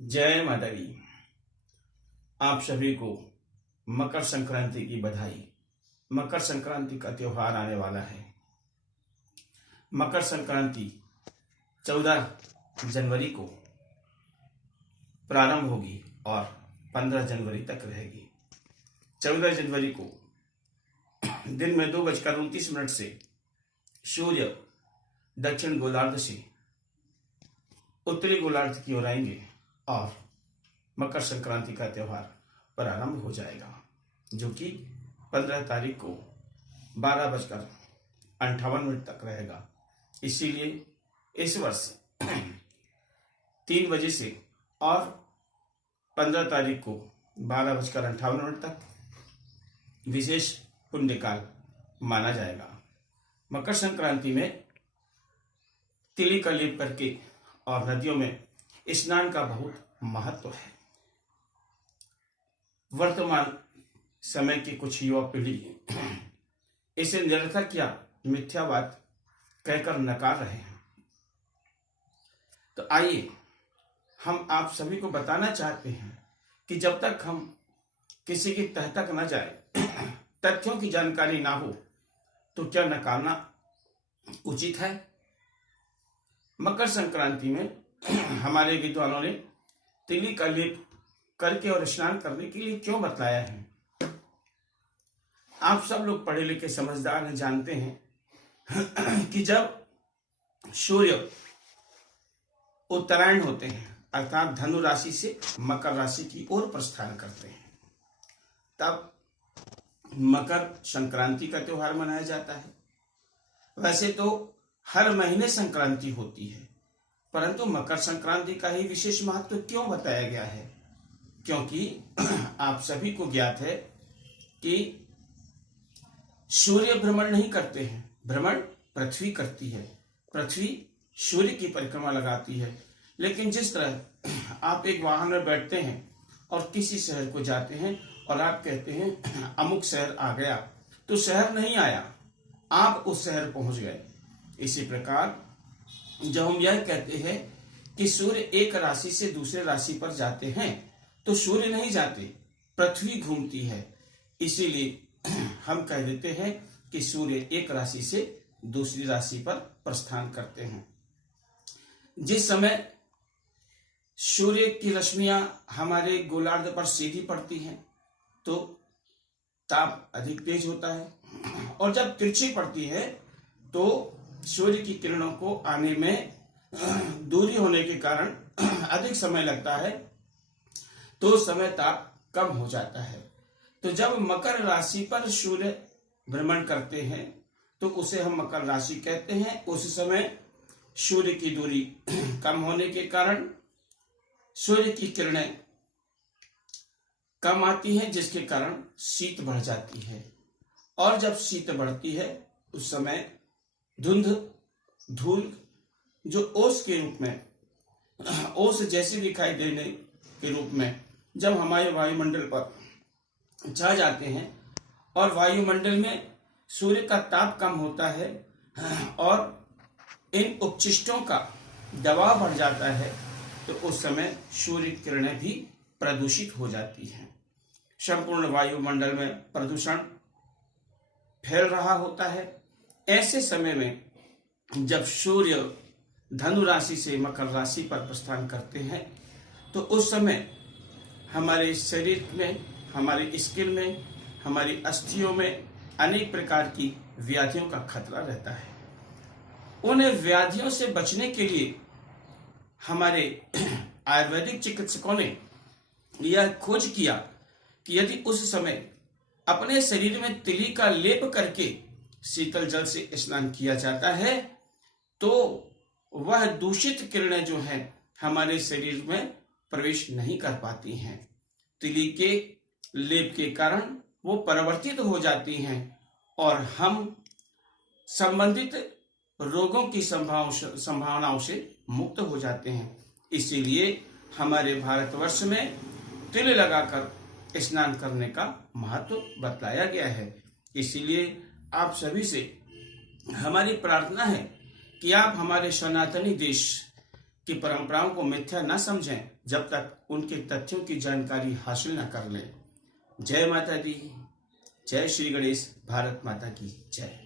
जय माता दी। आप सभी को मकर संक्रांति की बधाई। मकर संक्रांति का त्योहार आने वाला है। मकर संक्रांति 14 जनवरी को प्रारंभ होगी और 15 जनवरी तक रहेगी। 14 जनवरी को दिन में 2:29 से सूर्य दक्षिण गोलार्ध से उत्तरी गोलार्ध की ओर आएंगे और मकर संक्रांति का त्योहार प्रारंभ हो जाएगा, जो कि 15 तारीख को 12:58 तक रहेगा। इसीलिए इस वर्ष 3 बजे से और 15 तारीख को 12:58 तक विशेष पुण्यकाल माना जाएगा। मकर संक्रांति में तिली का लेप करके और नदियों में स्नान का बहुत महत्व है। वर्तमान समय की कुछ युवा पीढ़ी इसे निरर्थक या मिथ्या बात कहकर नकार रहे हैं। तो आइए हम आप सभी को बताना चाहते हैं कि जब तक हम किसी की तह तक न जाए, तथ्यों की जानकारी ना हो, तो क्या नकारना उचित है। मकर संक्रांति में हमारे विद्वानों ने तिली का लेप करके और स्नान करने के लिए क्यों बतलाया है। आप सब लोग पढ़े लिखे समझदार हैं, जानते हैं कि जब सूर्य उत्तरायण होते हैं अर्थात धनु राशि से मकर राशि की ओर प्रस्थान करते हैं, तब मकर संक्रांति का त्योहार मनाया जाता है। वैसे तो हर महीने संक्रांति होती है, परंतु मकर संक्रांति का ही विशेष महत्व क्यों बताया गया है। क्योंकि आप सभी को ज्ञात है कि सूर्य भ्रमण नहीं करते हैं, भ्रमण पृथ्वी करती है। पृथ्वी सूर्य की परिक्रमा लगाती है। लेकिन जिस तरह आप एक वाहन में बैठते हैं और किसी शहर को जाते हैं और आप कहते हैं अमुक शहर आ गया, तो शहर नहीं आया, आप उस शहर पहुंच गए। इसी प्रकार जब हम यह कहते हैं कि सूर्य एक राशि से दूसरे राशि पर जाते हैं, तो सूर्य नहीं जाते, पृथ्वी घूमती है। इसीलिए हम कह देते हैं कि सूर्य एक राशि से दूसरी राशि पर प्रस्थान करते हैं। जिस समय सूर्य की रश्मियां हमारे गोलार्ध पर सीधी पड़ती हैं तो ताप अधिक तेज होता है, और जब तिरछी पड़ती है तो सूर्य की किरणों को आने में दूरी होने के कारण अधिक समय लगता है, तो समय ताप कम हो जाता है। तो जब मकर राशि पर सूर्य भ्रमण करते हैं तो उसे हम मकर राशि कहते हैं। उस समय सूर्य की दूरी कम होने के कारण सूर्य की किरणें कम आती हैं, जिसके कारण शीत बढ़ जाती है। और जब शीत बढ़ती है उस समय धुंध धूल जो ओस के रूप में, ओस जैसी दिखाई देने के रूप में जब हमारे वायुमंडल पर छा जाते हैं और वायुमंडल में सूर्य का ताप कम होता है और इन उपचिष्टों का दबाव बढ़ जाता है, तो उस समय सूर्य किरणें भी प्रदूषित हो जाती हैं। संपूर्ण वायुमंडल में प्रदूषण फैल रहा होता है। ऐसे समय में जब सूर्य धनु राशि से मकर राशि पर प्रस्थान करते हैं तो उस समय हमारे शरीर में, हमारे स्किन में, हमारी अस्थियों में अनेक प्रकार की व्याधियों का खतरा रहता है। उन व्याधियों से बचने के लिए हमारे आयुर्वेदिक चिकित्सकों ने यह खोज किया कि यदि उस समय अपने शरीर में तिली का लेप करके शीतल जल से स्नान किया जाता है तो वह दूषित किरणें जो हैं हमारे शरीर में प्रवेश नहीं कर पाती हैं। तिली के लेप के कारण वो परिवर्तित हो जाती हैं और हम संबंधित रोगों की संभावनाओं से मुक्त हो जाते हैं। इसीलिए हमारे भारतवर्ष में तिल लगाकर स्नान करने का महत्व बतलाया गया है। इसीलिए आप सभी से हमारी प्रार्थना है कि आप हमारे सनातनी देश की परंपराओं को मिथ्या न समझें जब तक उनके तथ्यों की जानकारी हासिल न कर लें। जय माता दी, जय श्री गणेश, भारत माता की जय।